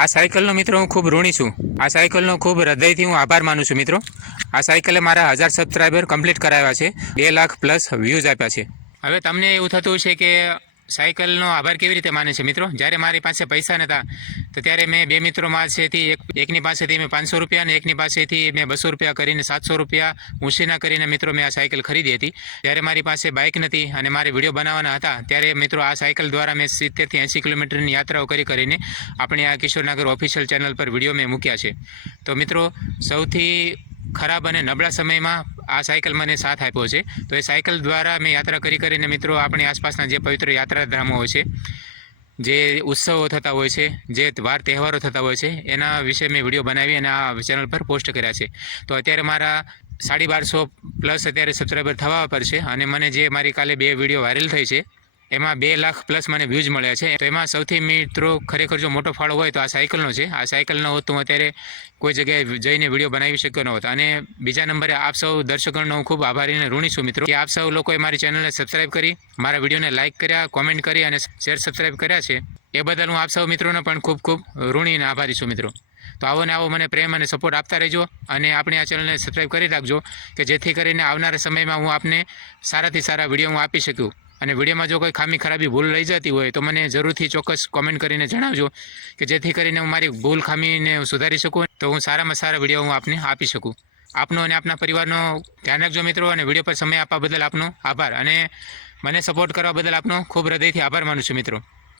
આ સાયકલનો મિત્રો હું ખૂબ ઋણી છું। આ સાયકલનો ખૂબ હૃદયથી હું આભાર માનું છું મિત્રો। આ સાયકલે મારા 1000 સબસ્ક્રાઈબર કમ્પ્લીટ કરાવ્યા છે, 2 લાખ પ્લસ વ્યૂઝ આપ્યા છે। હવે તમને એવું થતું છે કે સાયકલનો આભાર કેવી રીતે માને છે મિત્રો? જ્યારે મારી પાસે પૈસા નહોતા તો ત્યારે મેં 2 મિત્રો પાસેથી એકની પાસેથી મેં 500 રૂપિયા અને એકની પાસેથી મેં 200 રૂપિયા કરીને 700 રૂપિયા ઉછીના કરીને મિત્રો મેં આ સાયકલ ખરીદી હતી। ત્યારે મારી પાસે બાઇક નથી અને મારે વિડીયો બનાવવાના હતા ત્યારે મિત્રો આ સાયકલ દ્વારા મેં 70થી 80 કિલોમીટરની યાત્રાઓ કરીને આપણે આ કિશોરનગર ઓફિશિયલ ચેનલ પર વિડીયો મેં મૂક્યા છે। તો મિત્રો સૌથી ખરાબ અને નબળા સમયમાં આ સાયકલ મને સાથ આપ્યો છે। તો એ સાયકલ દ્વારા મેં યાત્રા કરીને મિત્રો આપણી આસપાસના જે પવિત્ર યાત્રાધામો હોય છે, જે ઉત્સવો થતા હોય છે, જે વાર તહેવારો થતા હોય છે, એના વિશે મેં વિડીયો બનાવી અને આ ચેનલ પર પોસ્ટ કર્યા છે। તો અત્યારે મારા 1250 પ્લસ અત્યારે સબસ્ક્રાઈબર થવા પર છે અને મને જે મારી કાલે 2 વિડીયો વાયરલ થઈ છે એમાં 2 લાખ પ્લસ મને વ્યૂઝ મળ્યા છે। તો એમાં સૌથી મિત્રો ખરેખર જો મોટો ફાળો હોય તો આ સાયકલનો છે। આ સાયકલનો હોત તો હું અત્યારે કોઈ જગ્યાએ જઈને વિડીયો બનાવી શક્યો ન હોત। અને બીજા નંબરે આપ સૌ દર્શકોનો હું ખૂબ આભારી અને ઋણી છું મિત્રો કે આપ સૌ લોકોએ મારી ચેનલને સબસ્ક્રાઈબ કરી, મારા વિડીયોને લાઇક કર્યા, કોમેન્ટ કરી અને શેર સબસ્ક્રાઈબ કર્યા છે। એ બદલ હું આપ સૌ મિત્રોને પણ ખૂબ ખૂબ ઋણી અને આભારી છું મિત્રો। તો આવો ને આવો મને પ્રેમ અને સપોર્ટ આપતા રહેજો અને આપણી આ ચેનલને સબસ્ક્રાઈબ કરી રાખજો કે જેથી કરીને આવનારા સમયમાં હું આપને સારાથી સારા વિડીયો હું આપી શકું। અને વિડીયોમાં જો કોઈ ખામી ખરાબી ભૂલ રહી જતી હોય તો મને જરૂરથી ચોક્કસ કોમેન્ટ કરીને જણાવજો કે જેથી કરીને હું મારી ભૂલ ખામીને સુધારી શકું, તો હું સારામાં સારા વિડીયો હું આપને આપી શકું। આપનો અને આપના પરિવારનો ધ્યાન રાખજો મિત્રો અને વિડીયો પર સમય આપવા બદલ આપનો આભાર અને મને સપોર્ટ કરવા બદલ આપનો ખૂબ હૃદયથી આભાર માનું છું મિત્રો।